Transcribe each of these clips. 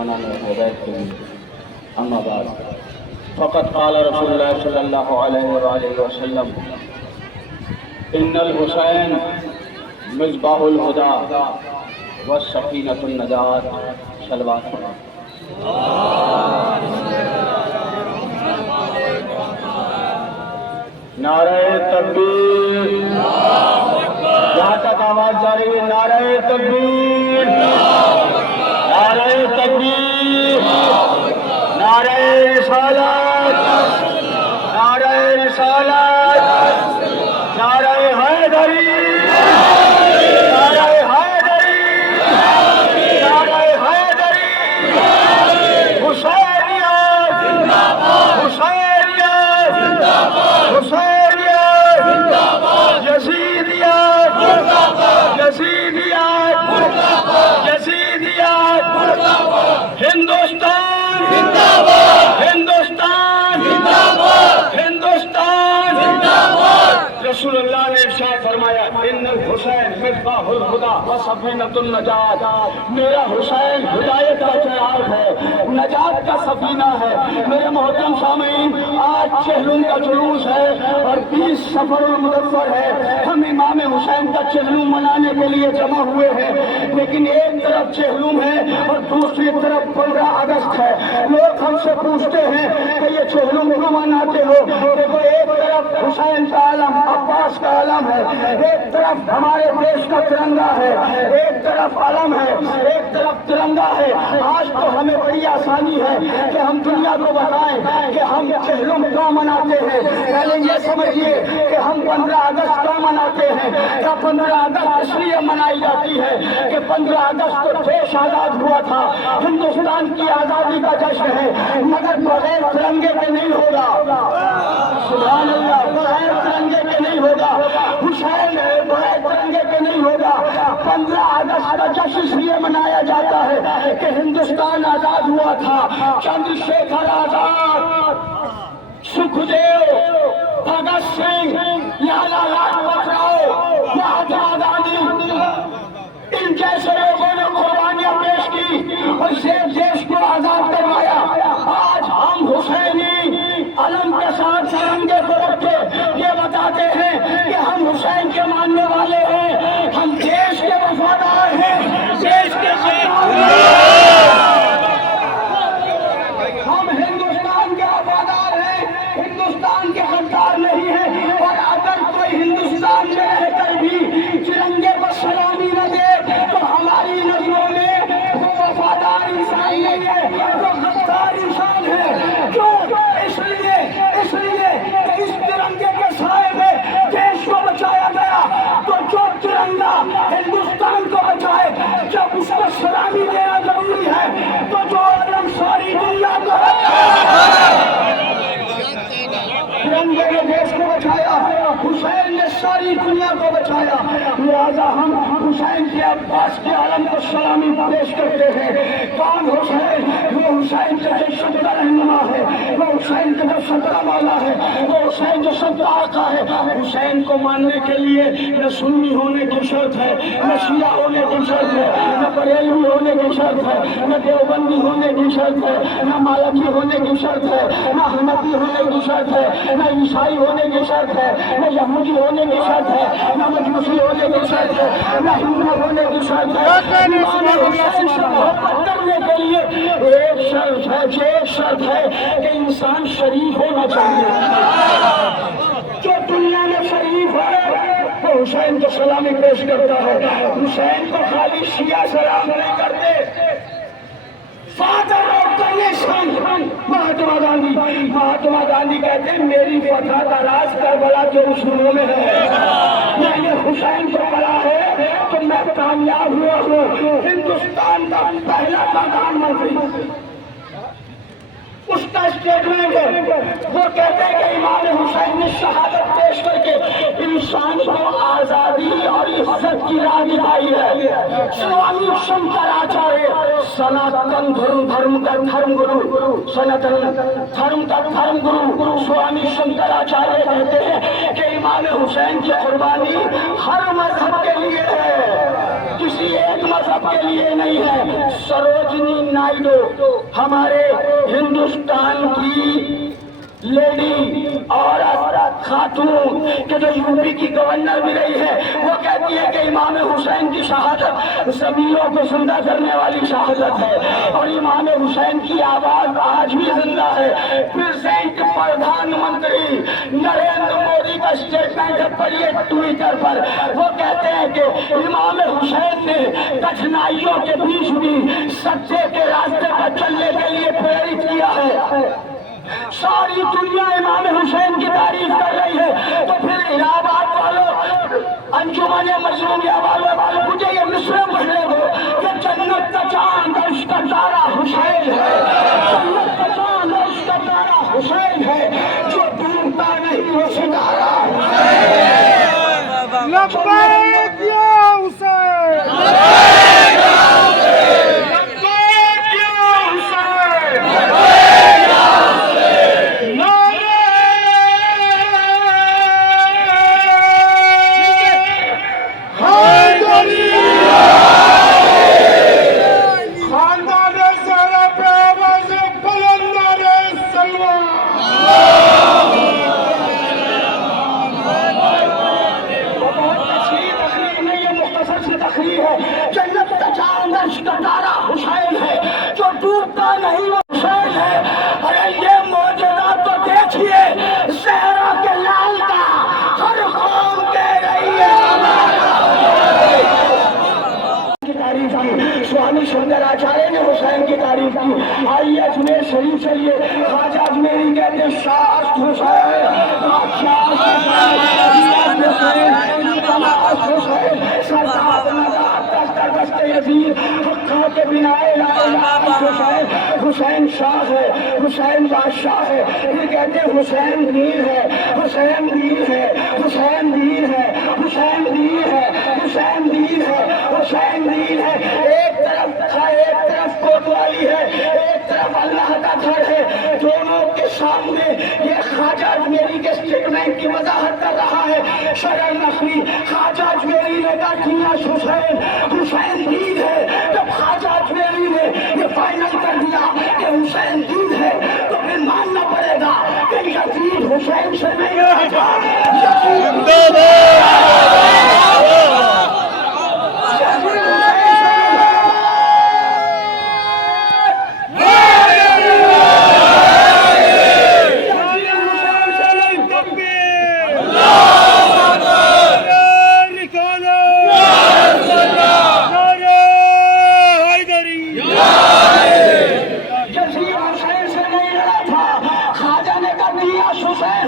منانے ہدایت کے لیے. اما بعد فقط قال رسول اللہ صلی اللہ علیہ وآلہ وسلم ان الحسین مصباح الہدی والسکینۃ النجات. صلوات نعرہ تکبیر. جہاں تک آواز جاری ہے نعرہ تکبیر، نعرہ تکبیر، نعرہ رسالت، نعرہ رسالت، نعرہ حیدری، نعرہ حیدری، نعرہ حیدری، حسینیت، حسینیت، حسینیت، یزیدیت، یزیدیت، یزیدیت، ہندوستان، ہندوستان، ہندوستان. رسول اللہ نے ارشاد فرمایا ان الحسین مصباح الہدی وسفینۃ النجات. میرا حسین ہدایت کا چراغ ہے، نجات کا سفینہ ہے. میرے محترم سامعین، آج چہلم کا جلوس ہے اور 20 صفر المظفر ہے. ہم امام حسین کا چہلم منانے کے لیے جمع ہوئے ہیں، لیکن ایک طرف چہلم ہے اور دوسری طرف 15 اگست ہے. لوگ ہم سے پوچھتے ہیں کہ یہ چہلم کیوں مناتے ہو؟ دیکھو، ایک طرف حسین کا علم، عباس کا علم ہے، ایک طرف ہمارے دیش کا ترنگا ہے، ایک طرف علم ہے، ایک طرف ترنگا ہے. آج تو ہمیں بڑی آسانی ہے کہ ہم دنیا کو بتائیں کہ ہم چہلم کیوں مناتے ہیں. پہلے یہ سمجھیے کہ ہم 15 اگست کیوں مناتے ہیں. کیا 15 اگست اس لیے منائی جاتی ہے کہ 15 اگست کو دیش آزاد ہوا تھا، ہندوستان کی آزادی کا جشن ہے، مگر بغیر ترنگے کے نہیں ہوگا. سبحان اللہ، بغیر ترنگے کے نہیں ہوگا. حسین بغیر ترنگے کے نہیں ہوگا. 15 اگست کا جشن اس لیے منایا جاتا ہے کہ ہندوستان آزاد ہوا تھا. چندر شیکھر آزاد، سکھدیو، بھگت سنگھ، لالا لاجپت رائے، مہاتما گاندھی، ان جیسے لوگوں نے قربانیاں پیش کی اور سے دیش کو آزاد کروایا. آج ہم حسینی علم کے ساتھ ترنگے کو رکھ کے یہ بتاتے ہیں کہ ہم حسین کے ماننے والے ہیں، ہم دیش کے وفادار ہیں، دیش کے خدمت ہیں، ہم ہندوستان کے وفادار ہیں، ہندوستان کے غدار نہیں ہیں. اور اگر کوئی ہندوستان میں رہ کر بھی ترنگے پر سلامی نہ دے تو ہماری نظروں میں وہ وفادار انسان نہیں ہے، وہ غدار انسان ہے. کیوں؟ اس لیے کہ اس ترنگے کے سائے میں دیش کو بچایا گیا. تو جو ترنگا ہندوستان کو بچائے، جب اس کو سلامی دینا ضروری ہے تو جو علم ساری دنیا کو ترنگے نے دیش کو بچایا، حسین نے ساری دنیا کو بچایا. لہذا ہم حسین کے عباس کے عالم کو سلامی پیش کرتے ہیں. کون حسین؟ وہ حسین کا جو سب کا رہنما ہے، وہ حسین کا جو سب کا مولا ہے، وہ حسین جو سب کا آقا ہے. حسین کو ماننے کے لیے نہ سنی ہونے کی شرط ہے، نہ شیعہ ہونے کی شرط ہے، نہ بریلوی ہونے کی شرط ہے، نہ دیوبندی ہونے کی شرط ہے، نہ مالکی ہونے کی شرط ہے، نہ حنفی ہونے کی شرط ہے، نہ عیسائی ہونے کی شرط ہے، نہ یہودی ہونے کی شرط ہے، نہ مجوسی ہونے کی شرط ہے، نہ ہندو ہونے کی شرط ہے. امام حسین سے محبت کرنے کے لیے ایک شرط ہے، ایک شرط ہے کہ انسان شریف ہونا چاہیے. جو دنیا میں شریف ہے وہ حسین کو سلامی پیش کرتا ہے. حسین کو خالی شیعہ سلام نہیں کرتے. Father of the nation Mahatma Gandhi کہتے ہیں میری فتح کا راز کربلا کے اصولوں میں ہے. میں نے حسین کو پڑھا ہے تو میں کامیاب ہوا ہوں. ہندوستان کا پہلا پردھان منتری، اس کا اسٹیٹمنٹ ہے، وہ کہتے ہیں کہ امام حسین نے شہادت پیش کر کے انسان کو آزادی اور عزت کی راہ دکھائی ہے. سوامی شنکراچاریہ سناتن دھرم کا دھرم گرو، سناتن دھرم کا دھرم گرو سوامی شنکراچاریہ کہتے ہیں کہ امام حسین کی قربانی ہر مذہب کے لیے ہے. کسی کسی ایک مذہب کے لیے نہیں ہے. سروجنی نائیڈو ہمارے ہندوستان کی لیڈی عورت خاتون کہ جو یو پی کی گورنر بھی رہی ہے، وہ کہتی ہے کہ امام حسین کی شہادت زمینوں کو زندہ کرنے والی شہادت ہے، اور امام حسین کی آواز آج بھی زندہ ہے. پریزیڈنٹ پردھان منتری نریندر مودی کا اسٹیٹمنٹ ہے، پڑھیے ٹویٹر پر. وہ کہتے ہیں کہ امام حسین نے کٹھنائیوں کے بیچ بھی سچے کے راستے پر چلنے کے لیے پریرت کیا ہے. ساری دنیا امام حسین کی تعریف کر رہی ہے، تو پھر الہ آباد والوں، انجمن مظلومیہ والوں، مجھے یہ مصرع پڑھنے دو کہ جنت کا چاند اور اس کا تارا حسین ہے. جنت کا چاند اور اس کا تارا حسین ہے، جو ڈوبتا نہیں وہ ستارہ لبیک یا حسین، جنت کا چاند عرش کا تارا حسین ہے، جو ڈوبتا نہیں وہ حسین ہے. ارے یہ معجزہ تو دیکھیے زہرا کے لال کا، ہر قوم کہہ رہی ہے کی تعریف کی. سوامی سندر آچاریہ نے حسین کی تعریف کی. آئیے اجمیر شریف چلیے. خواجہ اجمیری کہتے ہیں شاست حسین، شاست حسین، سردار یزید حقا کے بنا حسین. حسین شاہ ہے، حسین بادشاہ ہے. یہ کہتے ہیں حسین دین ہے، حسین دین ہے، حسین دین ہے، حسین دین ہے، حسین دین ہے، حسین دین ہے. ایک طرف کوتوالی ہے، ایک طرف اللہ کا گھر ہے. دونوں کے سامنے یہ خواجہ اجمیری کے اسٹیٹمنٹ کی وضاحت کر رہا ہے. شرح نقوی خواجہ اجمیری نے کہا کنیاس حسین، حسین دین ہے. جب خواجہ اجمیری نے یہ فائنل کر دیا کہ حسین دین ہے، تو پھر ماننا پڑے گا کہ یزید حسین سے نہیں رہا.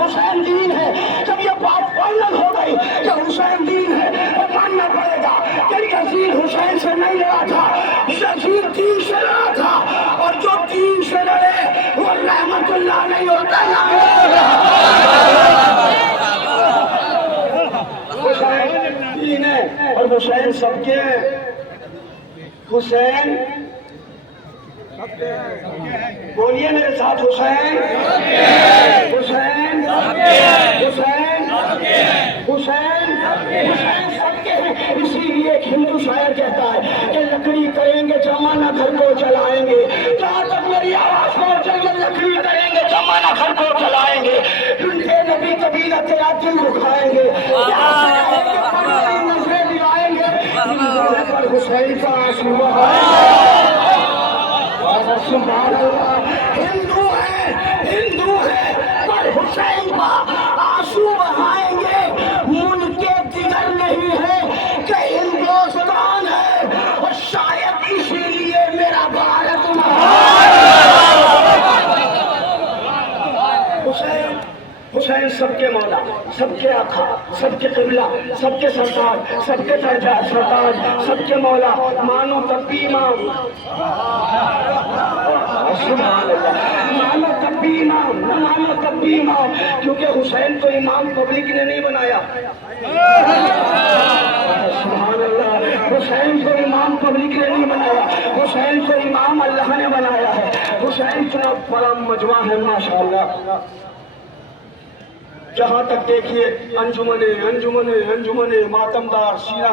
حسین دین ہے. جب یہ بات فائنل ہو گئی کہ حسین دین ہے، تو ماننا پڑے گا کہ یزید حسین سے نہیں لڑا تھا، یزید دین سے لڑا تھا. اور جو دین سے لڑے وہ رحمت اللہ نہیں ہوتا. حسین دین ہے اور حسین سب کے ہیں. حسین بولیے میرے ساتھ، حسین حسین حسین حسین حسین سب کے ہیں. اسی لیے ایک ہندو شاعر کہتا ہے کہ لکڑی کریں گے جمع نہ گھر کو چلائیں گے. جہاں تک میری آواز پہنچ رہی ہے، لکڑی کریں گے جمع نہ گھر کو چلائیں گے. بنتے نبی کبھی نہ تیرا دل رکھائیں گے، نظریں دلائیں گے. پر حسین کا آنسو سبحان اللہ. ہندو ہے پر حسین کا آنسو بہائیں گے. من کے دیگر نہیں ہے کہ ہندوستان ہے، اور شاید اسی لیے میرا بھارت حسین. حسین سب کے مولا، سب کے آقا، سب کے قبلہ، سب کے سردار، سب کے سردار، سب کے مولا. مانو تب بھی امام، مانو تب بھی امام، نہ مانو تب بھی امام. کیونکہ حسین کو امام پبلک نے نہیں بنایا. سبحان اللہ. حسین کو امام پبلک نے نہیں بنایا، حسین کو امام اللہ نے بنایا ہے. حسین اتنا بڑا مجمع ہے ماشاءاللہ. جہاں تک دیکھیے انجمن ماتمدار سینہ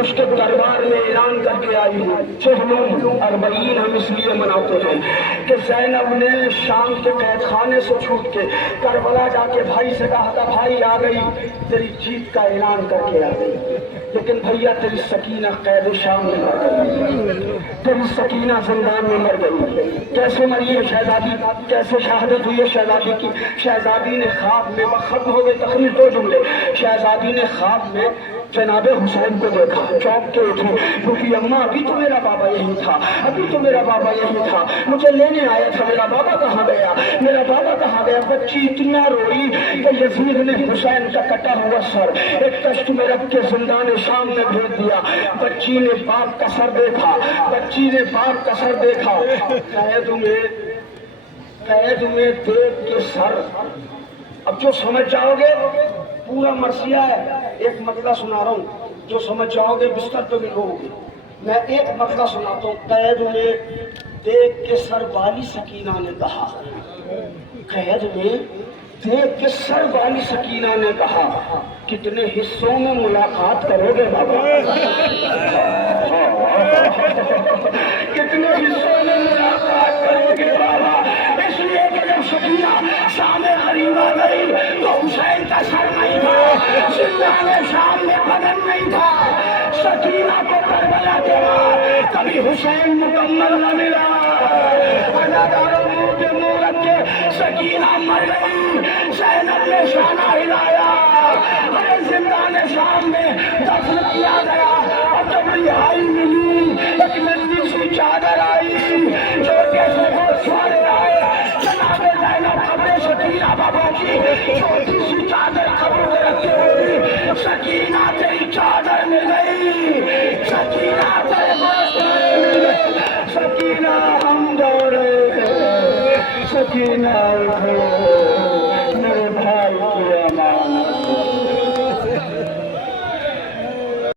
اس کے دربار میں اعلان کر کے آئی چہلم اربعین ہم اس لیے مناتے ہیں کہ زینب نے شام کے قید خانے سے چھوٹ کے کربلا جا کے بھائی سے کہا تھا بھائی آ گئی تیری جیت کا اعلان کر کے آ گئی، لیکن بھیا تیری سکینہ قید شام میں مر گئی، تیری سکینہ زندان میں مر گئی۔ کیسے مری ہے شہزادی، کیسے شہادت ہوئی ہے شہزادی کی؟ شہزادی نے خواب میں ختم ہو گئی تقریر، دو جملے، شہزادی نے خواب میں جناب حسین کو دیکھا، چونک کے اٹھی کیونکہ اماں ابھی تو میرا بابا یہی تھا، ابھی تو میرا بابا یہی تھا، مجھے لینے آیا تھا، میرا بابا کہاں گیا، میرا بابا کہاں گیا؟ بچی اتنا روئی کہ یزید نے حسین کا کٹا ہوا سر ایک کشت میں رکھ کے زندان شام میں بھیج دیا۔ بچی نے باپ کا سر دیکھا، بچی نے باپ کا سر دیکھا، قید میں دیکھ کے سر۔ اب جو سمجھ جاؤ گے پورا مرثیہ ہے، ایک مطلب سنا رہا ہوں، جو سمجھ جاؤ گے بستر پہ بھی رو گے۔ میں ایک مطلب سناتا ہوں۔ قید میں دیکھ کے سر والی سکینہ نے کہا، قید میں دیکھ کے سر والی سکینہ نے کہا کتنے حصوں میں ملاقات کرو گے بابا، کتنے حصوں میں ملاقات کرو گے بابا؟ اس لیے کہ جب سکینہ شام غریبہ گئی تو حسین کا سر نہیں تھا، زندان شام میں بدن نہیں تھا۔ سکینہ کو کربلا کے بعد کبھی حسین مکمل نہ ملا، اداکاروں منہ کے منہ رکھ کے سکینہ مر گئی، زینب نے شانہ ہلایا، ہمیں زندان شام میں دفن کیا گیا، اور جب رہائی ملی ایک ننھی سی چادر آئی، چھوٹے سے گھوڑ سوارے آئے، جناب زینب قبر سکینہ بابا کی چھوٹی سی چادر قبر میں رکھے ہوئی، سکینہ تیری چادر مل گئی، سکینہ تیرے گوشت مل گئے، سکینہ ہم دوڑے، سکینہ اٹھو۔